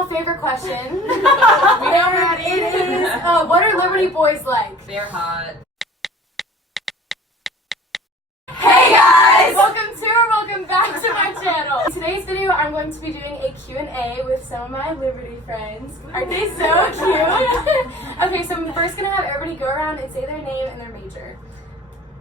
personal favorite question. We know Maddie. It is, what are Liberty boys like? They're hot. Hey guys! Welcome back to my channel. In today's video, I'm going to be doing a Q&A with some of my Liberty friends. Aren't they so cute? Okay, so I'm first gonna have everybody go around and say their name and their major.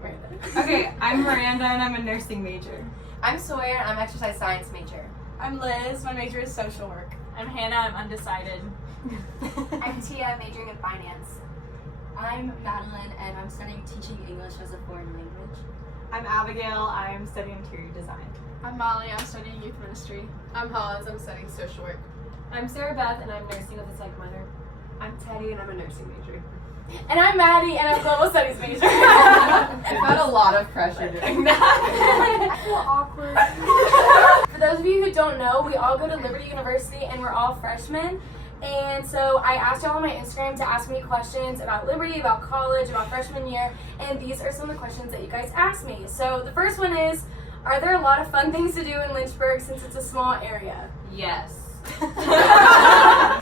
Miranda. Okay, I'm Miranda and I'm a nursing major. I'm Sawyer and I'm exercise science major. I'm Liz, my major is social work. I'm Hannah, I'm undecided. I'm Tia, I'm majoring in finance. I'm Madeline and I'm studying teaching English as a foreign language. I'm Abigail, I'm studying interior design. I'm Molly, I'm studying youth ministry. I'm Hans, I'm studying social work. I'm Sarah Beth and I'm nursing with a psych minor. I'm Teddy and I'm a nursing major. And I'm Maddie and I'm global studies major. I've had a lot of pressure doing that. I feel awkward. For those of you who don't know, we all go to Liberty University and we're all freshmen. And so I asked y'all on my Instagram to ask me questions about Liberty, about college, about freshman year, and these are some of the questions that you guys asked me. So the first one is, are there a lot of fun things to do in Lynchburg since it's a small area? Yes.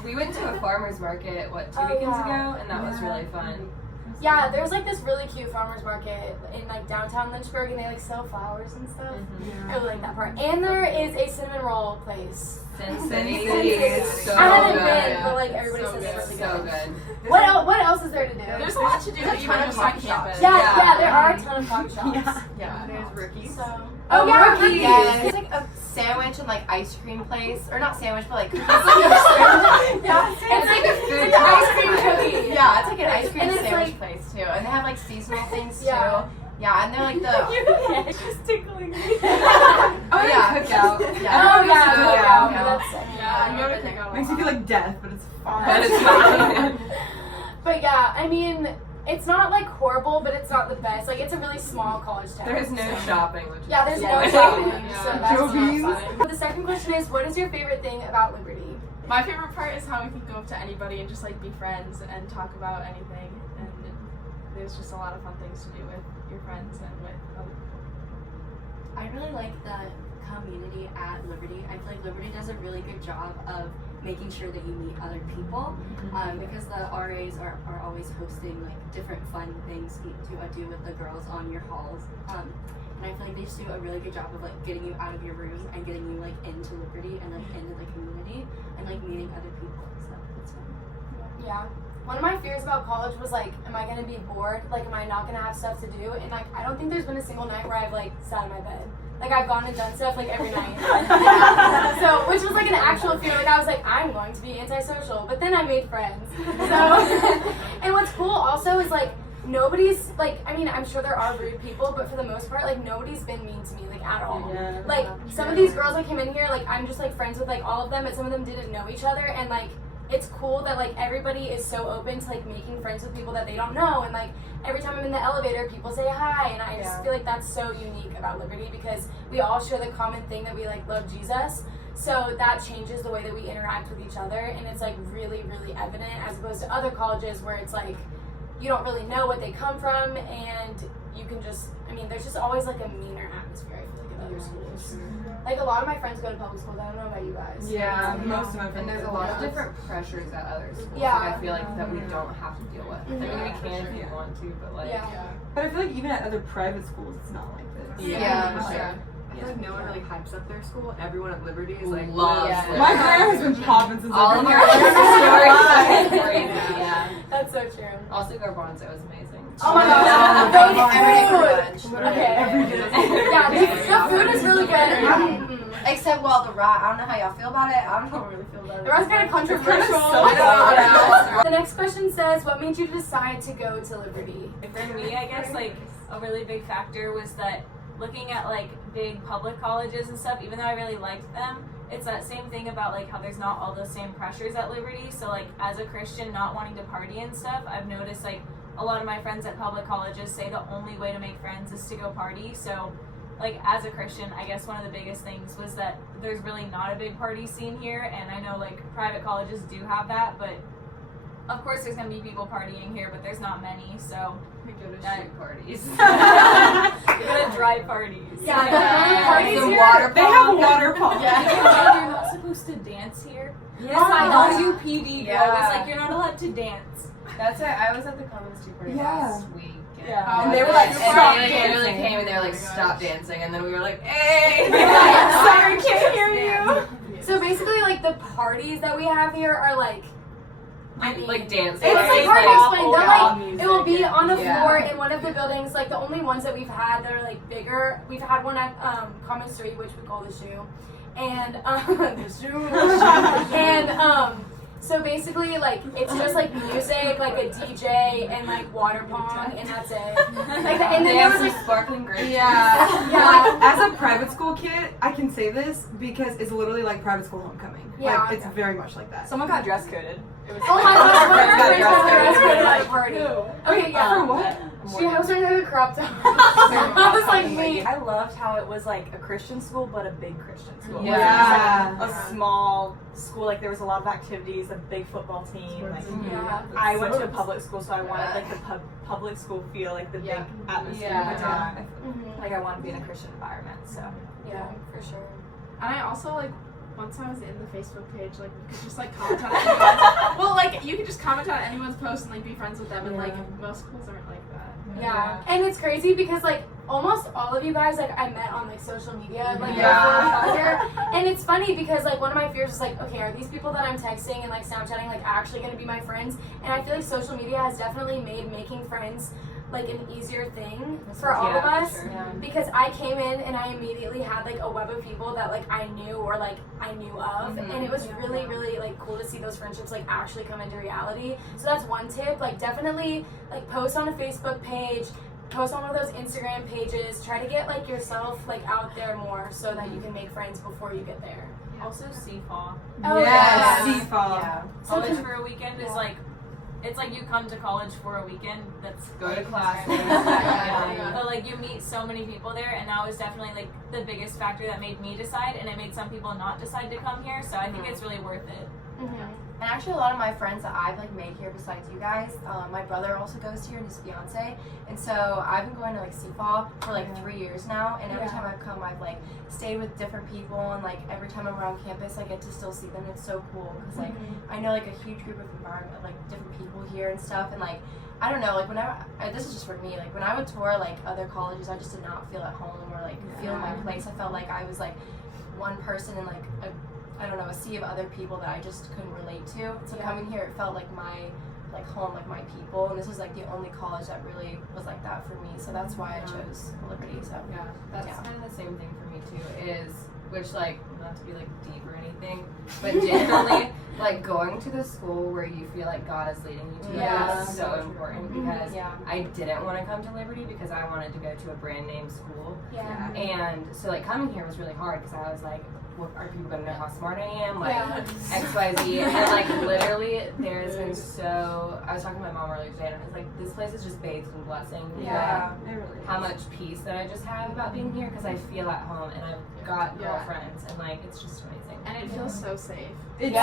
We went to a farmer's market, 2 Oh, weekends yeah. ago, and that was really fun. Yeah, there's like this really cute farmer's market in like downtown Lynchburg and they like sell flowers and stuff. I really like that part. And there is a cinnamon roll place. Sin City It's so I haven't good. been, but like everybody So says it's really So good. good. What else is there to do? There's a lot to do There's a even ton of just on coffee campus. shops. Yeah, there are a ton of coffee shops. Yeah. There's Rookies. So, Rookies. Yeah, Rookies. it's like a sandwich and like ice cream place, or not sandwich, but like cookies. Yeah, it's like food it's an ice truck. cream cookie. Yeah, it's like an ice cream And it's sandwich like- place too, and they have like seasonal things too. Yeah. Yeah, and they're like the She's tickling me. oh yeah, cookout. Oh yeah, yeah, cookout. that's you gotta pick out Makes me feel like death, but it's fun. But it's fun. But yeah, I mean, it's not like horrible, but it's not the best. Like it's a really small college town. There's no shopping, which is Yeah, there's no fun. shopping, Yeah. so that's Joe Beans. not fun. The second question is, what is your favorite thing about Liberty? My favorite part is how we can go up to anybody and just like be friends and talk about anything, and there's just a lot of fun things to do with your friends and with other people. I really like the community at Liberty. I feel like Liberty does a really good job of making sure that you meet other people because the RAs are always hosting like different fun things to do with the girls on your halls. And I feel like they just do a really good job of like getting you out of your room and getting you like into Liberty and like into the community and like meeting other people and stuff. It's fun. Yeah. One of my fears about college was like, am I gonna be bored? Like, am I not gonna have stuff to do? And like, I don't think there's been a single night where I've like sat in my bed. Like I've gone and done stuff like every night. So, which was like an actual fear. Like I was like, I'm going to be antisocial, but then I made friends. So, and what's cool also is like nobody's like, I mean, I'm sure there are rude people, but for the most part, like nobody's been mean to me like at all. Yeah. Like some of these girls that came in here, like I'm just like friends with like all of them, but some of them didn't know each other, and like it's cool that like everybody is so open to like making friends with people that they don't know, and like every time I'm in the elevator people say hi, and I just feel like that's so unique about Liberty because we all share the common thing that we like love Jesus, so that changes the way that we interact with each other, and it's like really really evident as opposed to other colleges where it's like you don't really know what they come from, and you can just, I mean, there's just always like a meaner atmosphere, I feel like, in other schools. Like a lot of my friends go to public schools. I don't know about you guys. Yeah, most of my friends. And there's a lot of different pressures at other schools. Yeah. Like, I feel like that we don't have to deal with. Mhm. I mean, Yeah, we can for if you want to, but like. Yeah. But I feel like even at other private schools, it's not like this. Yeah, for sure. I feel like no one really hypes up their school. Everyone at Liberty is like, Loves Yeah. it. My hair has been popping since All I've of been our here. stories are crazy. Yeah. That's so true. Also, Garbanzo was amazing. Oh my gosh, Every day for food. lunch. Okay. Every day. Yeah, the food is really good. Except, well, the rat. I don't know how y'all feel about it. I don't really feel about it. The rest kind of controversial. The next question says, what made you decide to go to Liberty? For me, I guess like a really big factor was that looking at like big public colleges and stuff, even though I really liked them, it's that same thing about like how there's not all those same pressures at Liberty. So like as a Christian not wanting to party and stuff, I've noticed like a lot of my friends at public colleges say the only way to make friends is to go party. So like as a Christian, I guess one of the biggest things was that there's really not a big party scene here, and I know like private colleges do have that, but of course there's gonna be people partying here, but there's not many, so We go to That- street parties. we go to dry parties. Yeah, the parties The here. water They have a water pump. Yeah, you're not supposed supposed to dance here? Yeah. My WPD girl Yeah. was like, you're not allowed to dance. That's it. I was at the Commons Tea Party last week. Yeah. And they were like, and stop they dancing. literally came and they were like, stop dancing, and then we were like, hey! Sorry, can't hear you. So basically, like the parties that we have here are like, I mean, Like dancing. it's like hard to explain. They're like, music, it will be on the yeah. floor in one of the buildings. Like the only ones that we've had that are like bigger. We've had one at Common Street, which we call the Shoe, and the Shoe, and so basically, like it's just like music, like a DJ and like water pong, and that's it. Like, and then there was like sparkling grape. Yeah. Yeah. Like, as a private school kid, I can say this because it's literally like private school homecoming. Yeah. Like, it's very much like that. Someone got dress coded. It was oh my gosh, one of our friends got dress dress coded at a code. party. Okay, yeah. For what? She was wearing like a crop top. I was like, me. I loved how it was like a Christian school, but a big Christian school. Yeah. It wasn't just like a small school. Like there was a lot of activities, a big football team. Like Yeah. I went to a public school, so I wanted like the public school feel, like the big atmosphere. Like I wanted to be in a Christian environment. So Yeah, for sure. And I also like once I was in the Facebook page, like you could just like comment on anyone's well, like you could just comment on anyone's post and like be friends with them, and like most schools aren't like that. Yeah, and it's crazy because like almost all of you guys like I met on like social media like before we Yeah. got here, and it's funny because like one of my fears is like, okay, are these people that I'm texting and like Snapchatting like actually gonna be my friends? And I feel like social media has definitely made making friends like an easier thing for all of us because I came in and I immediately had like a web of people that like I knew or like I knew of, and it was really like cool to see those friendships like actually come into reality. So that's one tip, like definitely like post on a Facebook page, post on one of those Instagram pages, try to get like yourself like out there more so that you can make friends before you get there. Also, CFAW. Oh Yes, yeah. Seafall. Yeah. College for a weekend is like, it's like you come to college for a weekend. That's Go to classes. Yeah. But like you meet so many people there, and that was definitely like the biggest factor that made me decide, and it made some people not decide to come here. So I think it's really worth it. And actually, a lot of my friends that I've like made here, besides you guys, my brother also goes here and his fiance, and so I've been going to like CFAW for like 3 years now. And every time I've come, I've like stayed with different people, and like every time I'm around campus, I get to still see them. It's so cool because like I know like a huge group of environment, like different people here and stuff, and like I don't know, like whenever this is just for me, like when I would tour like other colleges, I just did not feel at home or like feel in my place. I felt like I was like one person in like a sea of other people that I just couldn't relate to. So coming here, it felt like my home, like my people, and this was like the only college that really was like that for me. So that's why I chose Liberty. So That's kind of the same thing for me too. Is which like not to be like deep or anything, but genuinely like going to the school where you feel like God is leading you to. Like, is so important because I didn't want to come to Liberty because I wanted to go to a brand name school. Yeah. And so like coming here was really hard because I was like, well, are people gonna know how smart I am? Like XYZ. And like literally there's been so I was talking to my mom earlier today and I was like, this place is just bathed in blessing. Yeah, Like, it really how much peace that I just have about being here because I feel at home and I've got girlfriends and like it's just amazing. And it feels so safe. It's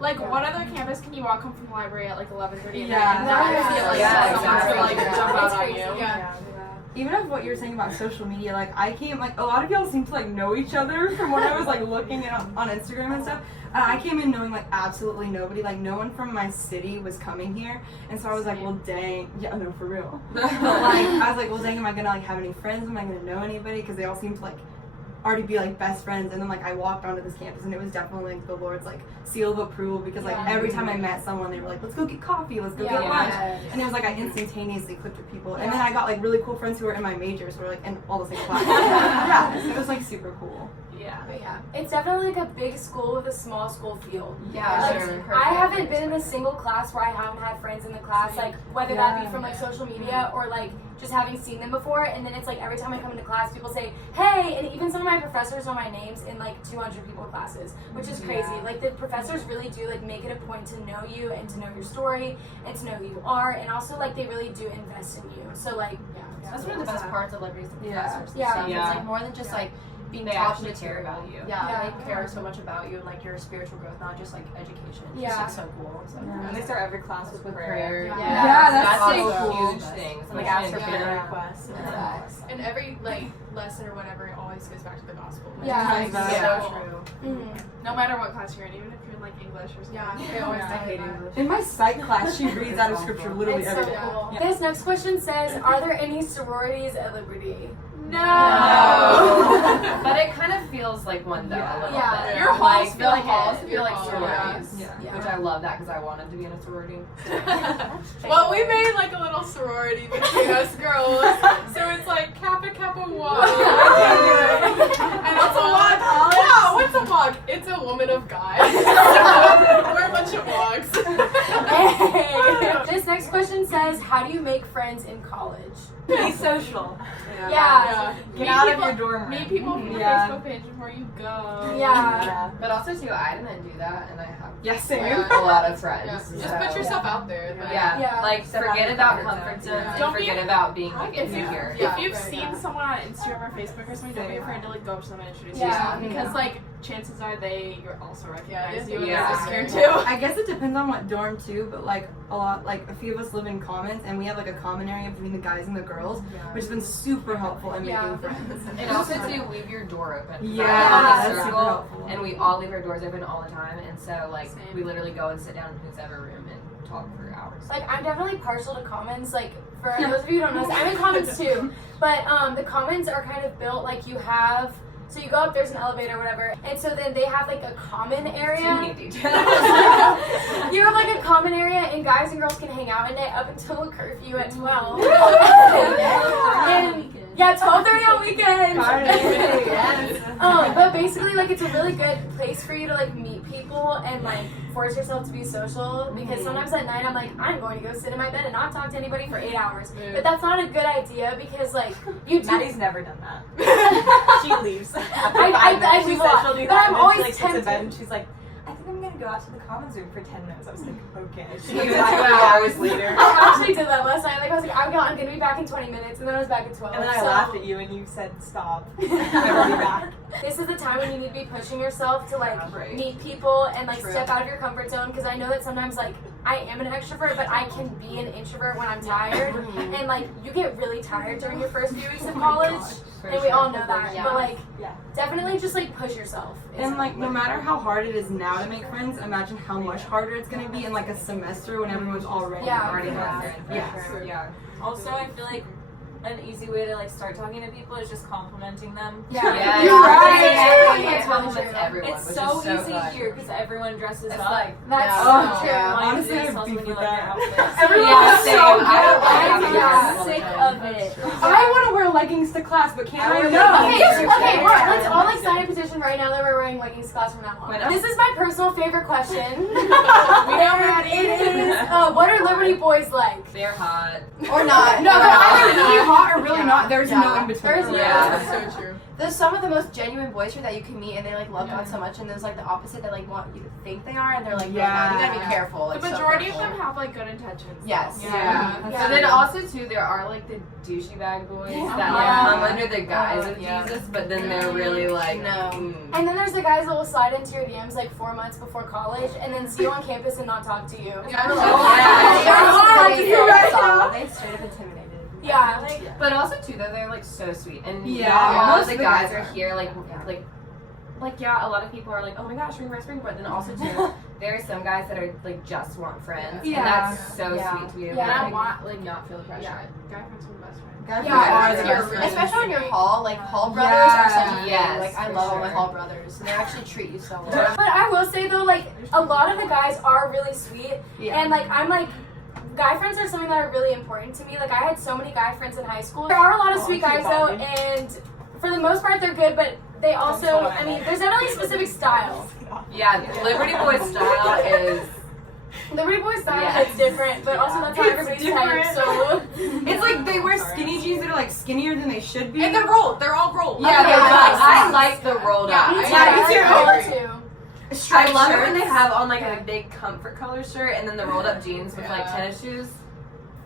Like what other campus can you walk home from the library at like 11:30 Yeah. and not feel like someone's gonna like jump out on you? Even of what you were saying about social media, like I came, like a lot of y'all seem to like know each other from when I was like looking at on Instagram and stuff. And I came in knowing like absolutely nobody, like no one from my city was coming here, and so I was like, well, dang, yeah, no, for real. But like I was like, well, dang, am I gonna like have any friends? Am I gonna know anybody? Because they all seem to like already be like best friends. And then like I walked onto this campus and it was definitely like the Lord's like seal of approval because like every time I met someone they were like, let's go get coffee, let's go get lunch, and it was like I instantaneously clicked with people. And then I got like really cool friends who were in my majors who were like in all the same classes. So it was like super cool. But it's definitely like a big school with a small school feel. Yeah, Like, I haven't been in a single class where I haven't had friends in the class, like whether that be from like social media or like just having seen them before. And then it's like every time I come into class, people say, hey, and even some of my professors know my names in like 200 people classes, which is crazy. Like the professors really do like make it a point to know you and to know your story and to know who you are, and also like they really do invest in you. So like that's one of the best parts of Liberty is the professors. and Yeah. stuff. Yeah. It's like more than just like being They taught actually care about you. They care so much about you and like your spiritual growth, not just like education. It's just like so cool. So. And they start every class with prayer. Yeah, that's That's so a cool. huge thing. Like ask for prayer requests. And every like lesson or whatever, it always goes back to the gospel. Which Yeah. is, like, Yeah. so true. No matter what class you're in, even if you're in like English or something. Yeah, they always Yeah. tell you that. In my psych class, she reads out of scripture literally It's every so day. cool. Yeah. This next question says, are there any sororities at Liberty? No. But it kind of feels like one though, a little Yeah. bit. Your halls like, feel the like halls it. feel Your like halls, sororities. Yeah. Which I love that because I wanted to be in a sorority. Well, we made like a little sorority between us girls, so it's like Kappa Kappa Wog. And what's a wog? Wow, what's a wog? It's a woman of God. We're a bunch of wogs. Hey. This next question says, how do you make friends in college? Be social. Yeah. Get out of your dorm room. Meet people from the Yeah. Facebook page before you go. Yeah. But also too, I didn't do that, and I have Yeah, same. Yeah. a lot of friends. Yeah. Just so- put yourself out there. Like, Yeah, like Step out forget your about comfort comfort zone. zones Yeah. and Don't be- forget about being like If you- insecure. If you've Right, seen yeah. someone on Instagram or Facebook or something, don't be afraid to like go up to them and introduce Yeah. yourself because like chances are you're also recognize you and Yeah. they're just scared too. I guess it depends on what dorm too, but like a few of us live in commons and we have like a common area between the guys and the girls, which has been super helpful in Yeah. making friends. And also too, leave your door open. Yeah, that's Circle, super helpful. and we all leave our doors open all the time, and so like Same. we literally go and sit down in whoever room and talk for hours. Like, I'm definitely partial to commons. Like, for those of you who don't know this, I'm in commons too. But the commons are kind of built like you have, so you go up, there's an elevator or whatever, and so then they have like a common Too area. many details. You have like a common area, and guys and girls can hang out in it up until a curfew at 12. And yeah, 12:30 on weekends. But basically, like, it's a really good place for you to like meet people and like force yourself to be social. Because sometimes at night I'm like, I'm going to go sit in my bed and not talk to anybody for 8 hours. But that's not a good idea because like you do. Maddie's never done that. She leaves. I She leave a said lot, she'll do but that, I'm and then always she, like, sits in tempted. bed and she's like, I think I'm gonna go out to the commons room for 10 minutes. I was like, okay. She Even goes 2 back 2 hours later. I actually did that last night. Like I was like, I'm gonna be back in 20 minutes, and then I was back at 12. And then I so laughed at you and you said, stop. I will be back. this is the time when you need to be pushing yourself to like Right. meet people and like True. step out of your comfort zone. Because I know that sometimes like I am an extrovert, but I can be an introvert when I'm tired. And like you get really tired during your first few weeks of college, and we all know that. Yeah. But like Yeah. definitely just like push yourself. And like no matter how hard it is now to make friends, imagine how much harder it's gonna be in like a semester when everyone's already Yeah. Already have friends. Yeah. Yeah. Also, I feel like an easy way to like start talking to people is just complimenting them. Yeah, Yeah, you're right. Everyone That's compliments really true. everyone, It's which so is so easy fun. here because everyone dresses It's up. like That's yeah. so true. Yeah. Like, Honestly, I this have tells beef when you with love that. your outfits. Everyone's Yeah, so same. good I at don't like leggings. it. Yeah. Sick of it. I want to wear leggings to class, but can't I? wear No. leggings. Okay, let's all like sign a petition right now that we're wearing leggings to class from now Why on. not? This is my personal favorite question. ready. It is, what are Liberty boys like? They're hot. Or not. No, they're either No. really hot or really Yeah. not. There's no Yeah. in between. There's no- Yeah. So true. There's some of the most genuine boys here that you can meet, and they like love God so much, and there's like the opposite that like want you to think they are, and they're like, no, Yeah. you gotta be careful. The Like, so majority of careful. them have like good intentions. Yes. though. Yeah. Yeah. So then also too, there are like the douchey bag boys that like Yeah. come under the guise of Yeah. Jesus, but then they're really like, No. And then there's the guys that will slide into your DMs like 4 months before college and then see you on campus and not talk to you. Yeah. You're Yeah. hard to do right now. They straight up intimidated. Yeah, like, But also too, though they're like so sweet, and Yeah. not all Most of the of the guys guys are are. here like yeah, a lot of people are like, oh my gosh, spring, but then also too, there are some guys that are like just want friends, Yeah. and that's so Yeah. sweet to be able Yeah. to I like, want like not feel the pressure. Yeah. Guy friends are the best friends. Guys Yeah, are the You're best friends. especially in your hall, like hall brothers Yeah. are such a Yes, like I for love all my sure. hall brothers. And they actually treat you so well. but I will say though, like, a lot of the guys are really sweet. Yeah. And like, I'm like, guy friends are something that are really important to me. Like, I had so many guy friends in high school. There are a lot of sweet guys though, and for the most part, they're good, but they also, I mean, there's definitely a specific style. yeah, Liberty Boy style is Liberty Boy style Yeah. is different, but also that's how It's everybody's different. type, so. It's like they wear skinny jeans that are like skinnier than they should be. And they're rolled. They're all rolled. yeah, Yeah, but yeah, I yeah. like the rolled Yeah, up. me Yeah, too. I like I that too. I love it when they have on like a big comfort color shirt and then the rolled up jeans with like Yeah. tennis shoes.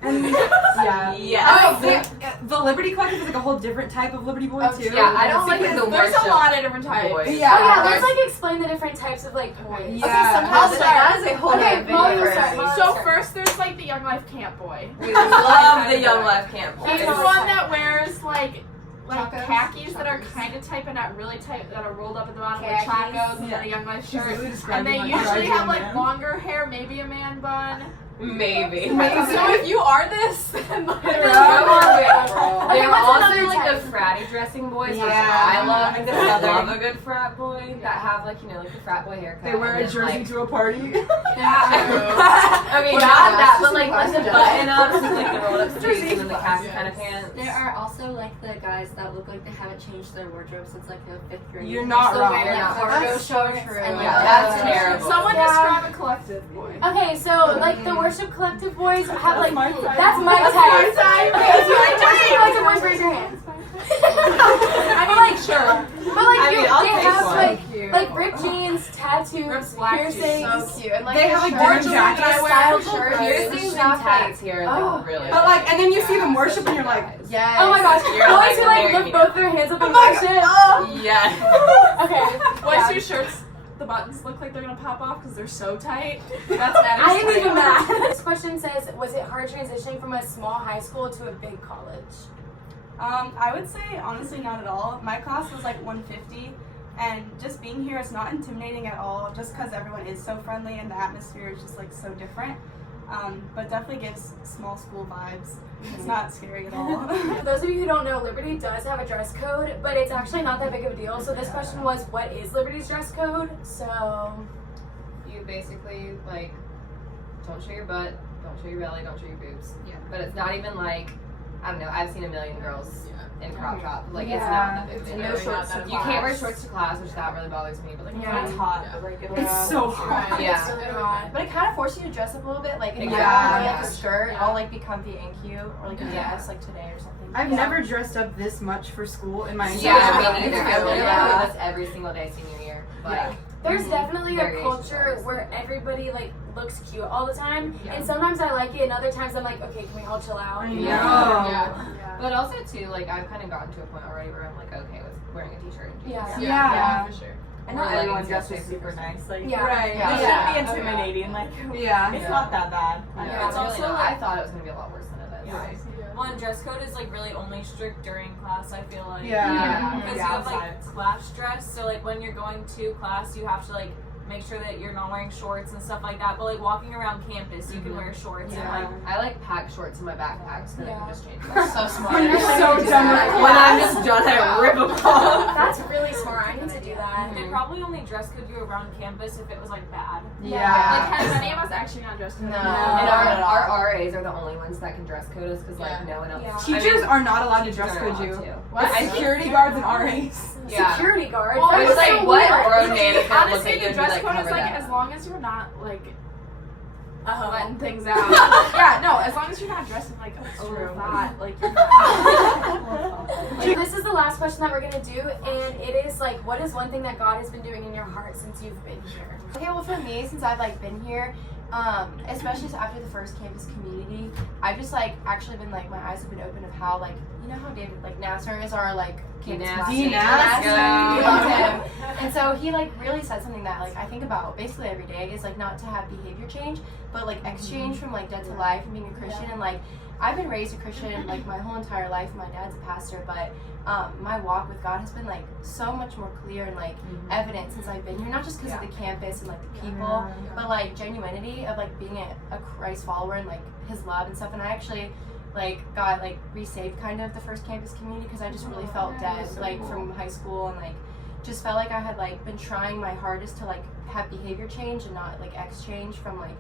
Yeah. Yes. Oh, the Liberty Collective is like a whole different type of Liberty Boy too. Yeah, I don't like Because the there's a worship lot of different types. boys. Oh yeah, let's there's- like explain the different types of like boys. Okay, Yeah. I'll start. That is a whole Okay, other video Molly will for start. us. Molly. So first, there's like the Young Life Camp boy. We love the Young Life Camp He's boys. the one that wears like like khakis that are kind of tight but not really tight, that are rolled up at the bottom with chacos, and then a young man's shirt. And they usually have like longer hair, maybe a man bun. Maybe. So if you are this, then like, They're also like the fratty dressing boys, which I love. Because I love a good frat boy that have like, you know, like the frat boy haircut. They wear a jersey like, to a party. I mean, not that, but like the button ups, like the rolled up sleeves, and then the khaki kind of pants. There are also like the guys that look like they haven't changed their wardrobe since like the 5th grade. You're not Still wrong. wearing, like, cargo That's shorts so true. and, like, Yeah, that's terrible. Someone describe a collective boy. Okay, so like the worship collective boys have like my type. that's my type. Okay, if you like worship collective boys, raise your hands. I mean, like, sure. But like I mean, I'll they take have one. like ripped jeans, tattoos, piercings. So cute. And like They have like denim jackets. Styled Piercings shirts. and tats here, like really. But like, and then you see them worship and you're like, yes. Oh my gosh, You're boys who like there, lift both their hands up and my worship. Yes. Okay. boys whose shirts, the buttons look like they're gonna pop off because they're so tight. That's mad. I ain't even mad. This question says, was it hard transitioning from a small high school to a big college? I would say honestly not at all. My class was like 150, and just being here is not intimidating at all, just because everyone is so friendly and the atmosphere is just like so different. But definitely gives small school vibes. It's not scary at all. For those of you who don't know, Liberty does have a dress code, but it's actually not that big of a deal. So this question was, what is Liberty's dress code? So You basically like don't show your butt, don't show your belly, don't show your boobs. Yeah. But it's not even like, I don't know, I've seen a million girls in crop top. Like it's not that big of a deal. no shorts to You class. can't wear shorts to class, which that really bothers me. But like It's hot, but like it's so hot. Yeah. it's really hot. But it kind of forces you to dress up a little bit, like if you Yeah. wear like a skirt, I'll like be comfy and cute, or like a dress like today or something. I've never dressed up this much for school in my entire Yeah, life. me neither. I literally wear this every single day senior year. Like There's definitely a Variations culture always. where everybody like looks cute all the time, and sometimes I like it, and other times I'm like, okay, can we all chill out? I know. yeah. But also too, like I've kind of gotten to a point already where I'm like okay with wearing a t-shirt and jeans. Yeah. Yeah. for sure. and Or not everyone leggings, dresses yes, super nice. Like Yeah. Right. it Yeah. shouldn't be Yeah. intimidating. Like Yeah. it's not that bad. Yeah, It's really also not. like- I thought it was gonna be a lot worse than it is. Right. One dress code is like really only strict during class. I feel like Yeah. because you have like class dress. So like when you're going to class, you have to like make sure that you're not wearing shorts and stuff like that. But like walking around campus, you can wear shorts and like I like pack shorts in my backpack so that I can just change. So smart. When you're so done with When I'm class. just done, I rip them off. That's really smart. I need to do that. they probably only dress code you around campus if it was like bad. Like, Yeah. has any of us actually not dressed No. And our RAs are the only ones that can dress code us because like no one else. Yeah. Teachers are not allowed to Teachers dress aren't code allowed you. to. What? Security guards and RAs. Yeah. Security guard. Well, That It's is like so what weird. grown man is gonna look Honestly, at you the and be dress like code is covered like up. as long as you're not like Uh-huh. letting things out. Yeah, no, as long as you're not dressing like a fat, like you're not. This is the last question that we're gonna do, and it is like, what is one thing that God has been doing in your heart since you've been here? Okay, well for me, since I've like been here, especially after the first campus community, I've just like actually been like my eyes have been open of how like you know how David like Nasser is our like campus D-Nasty. pastor. D-Nasty. We love him. And so he like really said something that like I think about basically every day is like not to have behavior change, but like exchange from like dead to life and being a Christian. And like I've been raised a Christian like my whole entire life. My dad's a pastor, but my walk with God has been like so much more clear and like evident since I've been here. Not just because of the campus and like the people, but like genuinity of like being a Christ follower and like His love and stuff. And I actually like got like resaved kind of the first campus community because I just really felt dead like from high school and like just felt like I had like been trying my hardest to like have behavior change and not like exchange from like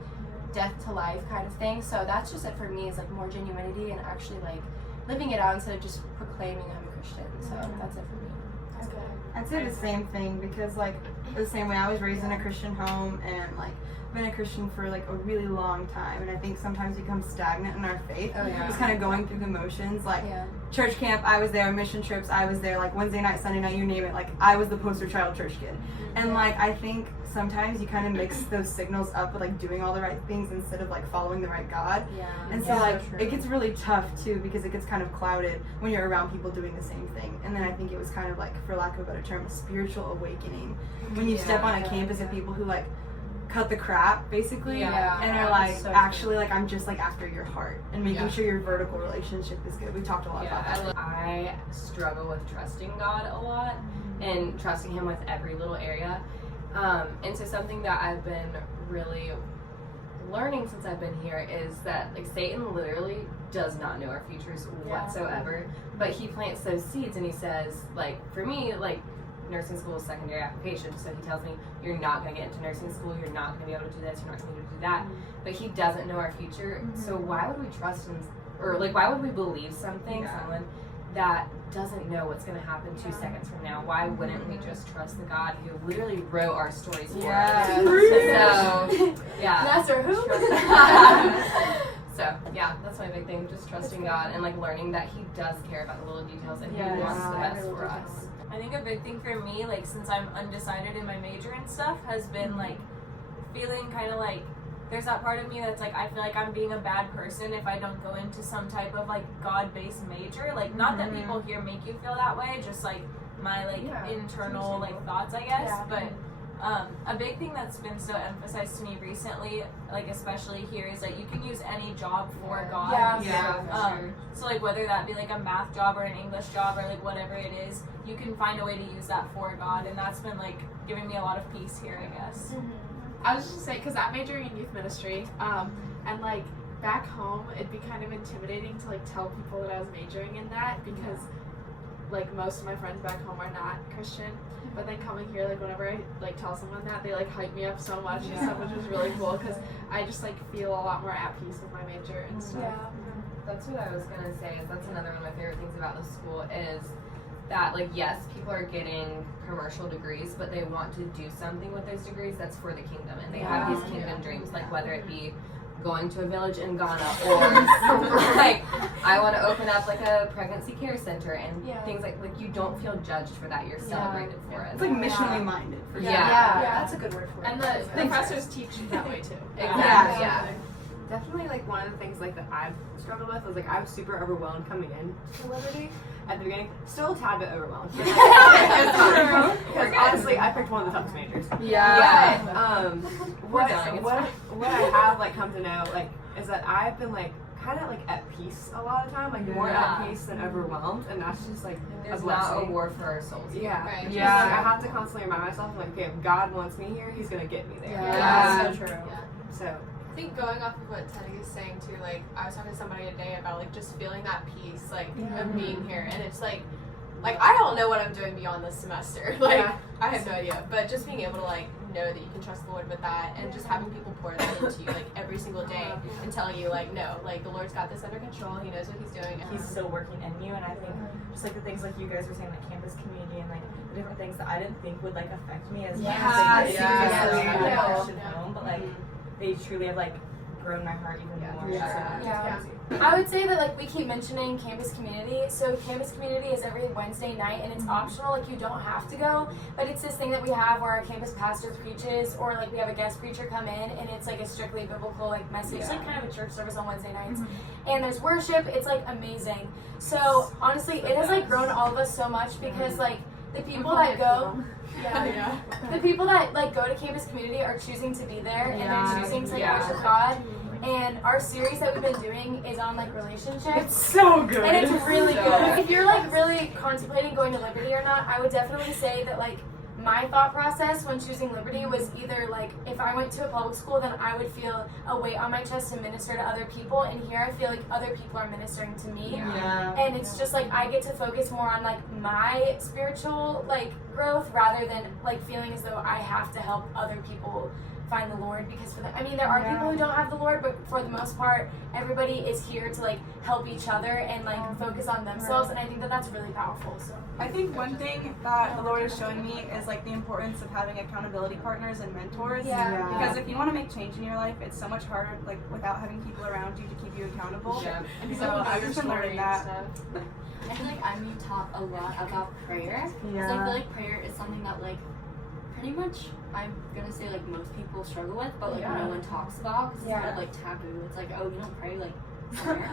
death to life kind of thing. So that's just it for me is like more genuinity and actually like living it out instead of just proclaiming I'm a Christian. So that's it for me. That's good. I'd say the same thing because like the same way I was raised in a Christian home and like been a Christian for like a really long time, and I think sometimes we become stagnant in our faith. Just kind of going through the motions. Like church camp, I was there. Mission trips, I was there. Like Wednesday night, Sunday night, you name it. Like I was the poster child church kid. And like I think sometimes you kind of mix those signals up with like doing all the right things instead of like following the right God. And so like it gets really tough too because it gets kind of clouded when you're around people doing the same thing. And then I think it was kind of like, for lack of a better term, a spiritual awakening when you step on a campus of people who like cut the crap basically, and are like actually like I'm just like after your heart and making sure your vertical relationship is good. We talked a lot about that. I struggle with trusting God a lot and trusting Him with every little area. And so something that I've been really learning since I've been here is that like Satan literally does not know our futures whatsoever, but he plants those seeds and he says, like, for me, like, nursing school is secondary application, so he tells me you're not going to get into nursing school, you're not going to be able to do this, you're not going to be able to do that, but he doesn't know our future, so why would we trust him, or like why would we believe someone that doesn't know what's going to happen 2 seconds from now? Why wouldn't we just trust the God who literally wrote our stories for us? So, Master who? So, that's my big thing, just trusting God and like learning that He does care about the little details and He wants the best for us. I think a big thing for me, like since I'm undecided in my major and stuff, has been like feeling kind of like there's that part of me that's like I feel like I'm being a bad person if I don't go into some type of like God-based major. Like not that people here make you feel that way, just like my like internal like thoughts, I guess. But a big thing that's been so emphasized to me recently, like especially here, is like you can use any job for God. So like whether that be like a math job or an English job or like whatever it is, you can find a way to use that for God, and that's been like giving me a lot of peace here, I guess. I was just saying, because I'm majoring in youth ministry, and like back home, it'd be kind of intimidating to like tell people that I was majoring in that because like most of my friends back home are not Christian. But then coming here, like whenever I like tell someone that, they like hype me up so much and stuff, which was really cool because I just like feel a lot more at peace with my major and stuff. That's what I was gonna say. Is that's another one of my favorite things about the school is that like yes, people are getting commercial degrees, but they want to do something with those degrees that's for the kingdom, and they have these kingdom dreams, like whether it be going to a village in Ghana or like I want to open up like a pregnancy care center and things like you don't feel judged for that, you're celebrated for it. It's like missionally minded for sure. That's a good word for it. And the professors teach you that way too. Exactly. Definitely, like, one of the things, like, that I've struggled with was, like, I was super overwhelmed coming in to Liberty at the beginning. Still a tad bit overwhelmed. Because, honestly, I picked one of the toughest majors. What I have, like, come to know, like, is that I've been, like, kind of, like, at peace a lot of the time. Like, more at peace than overwhelmed. And that's just, like, there's a blessing. not a war for our souls. Like, I have to constantly remind myself, like, okay, if God wants me here, He's going to get me there. So true. So... I think going off of what Teddy is saying too, like I was talking to somebody today about like just feeling that peace, like of being here, and it's like I don't know what I'm doing beyond this semester, like I have no idea, but just being able to like know that you can trust the Lord with that, and just having people pour that into you like every single day and telling you like no, like the Lord's got this under control, He knows what He's doing, and He's still working in you. And I think just like the things like you guys were saying, like campus community and like the different things that I didn't think would like affect me as much as they did in a Christian home, but like they truly have like grown my heart even more. I would say that like we keep mentioning campus community. So campus community is every Wednesday night, and it's optional. Like you don't have to go, but it's this thing that we have where our campus pastor preaches, or like we have a guest preacher come in, and it's like a strictly biblical like message, like kind of a church service on Wednesday nights. And there's worship. It's like amazing. So honestly, it has like grown all of us so much because like the people that go. The people that like go to campus community are choosing to be there, and they're choosing to worship God. And our series that we've been doing is on like relationships. It's so good. And it's really good. If you're like really contemplating going to Liberty or not, I would definitely say that like my thought process when choosing Liberty was either like if I went to a public school, then I would feel a weight on my chest to minister to other people, and here I feel like other people are ministering to me. And it's just like I get to focus more on like my spiritual like growth rather than like feeling as though I have to help other people find the Lord, because for I mean there are people who don't have the Lord, but for the most part everybody is here to like help each other and like focus on themselves, and I think that that's really powerful. So I think one thing that the Lord is showing me is like the importance of having accountability partners and mentors. Because if you want to make change in your life, it's so much harder like without having people around you to keep you accountable. And so I've just been learning that. I feel like I'm being taught a lot about prayer. Because I feel like prayer is something that like pretty much I'm gonna say like most people struggle with, but like no one talks about because it's kind of like taboo. It's like, oh, you don't pray like somewhere.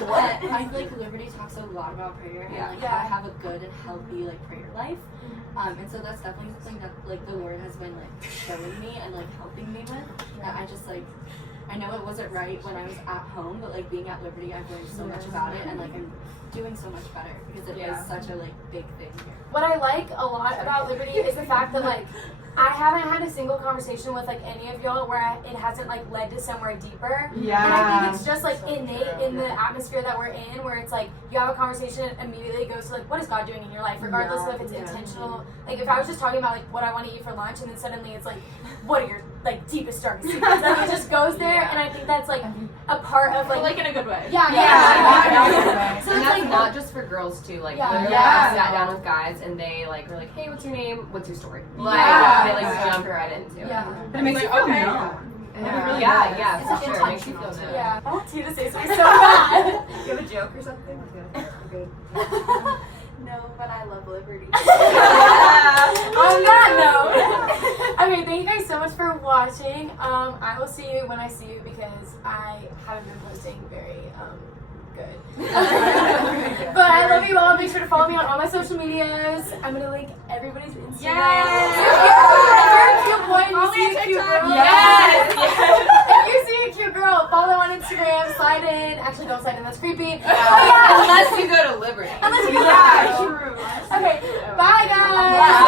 But I feel like Liberty talks a lot about prayer and like how to have a good and healthy like prayer life. And so that's definitely something that like the Lord has been like showing me and like helping me with. That I just like, I know it wasn't right when I was at home, but like being at Liberty, I've learned so much about it, and like I'm doing so much better because it is such a like big thing here. What I like a lot about Liberty is the fact that like I haven't had a single conversation with like any of y'all where it hasn't like led to somewhere deeper. Yeah. And I think it's just like innate in the atmosphere that we're in, where it's like you have a conversation and immediately it goes to like what is God doing in your life, regardless of if it's intentional. Like if I was just talking about like what I want to eat for lunch, and then suddenly it's like what are your like deepest darkest secrets? Like it just goes there, and I think that's like a part of like in a good way. Yeah. So and that's not just for girls too. Like literally, I sat down with guys and they like were like, "Hey, what's your name? What's your story?" Like they like jump right into it. But it makes you feel known. Yeah, for sure. It makes you feel known. Yeah. I want you to say something so bad. You have a joke or something? Good. No, but I love Liberty. On that note, okay, thank you guys so much for watching. I will see you when I see you because I haven't been posting very good. But I love you all. Make sure to follow me on all my social medias. I'm gonna link everybody's Instagram. If you're a cute boy and you see a cute girl, if you see a cute girl, follow on Instagram, slide in. Actually, don't slide in. That's creepy. Unless you go to Liberty. Unless you go. Okay, bye guys.